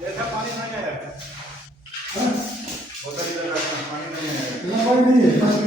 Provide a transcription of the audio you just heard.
जैसा पानी नहीं है हाँ? होटल का पानी नहीं है इतना पानी नहीं है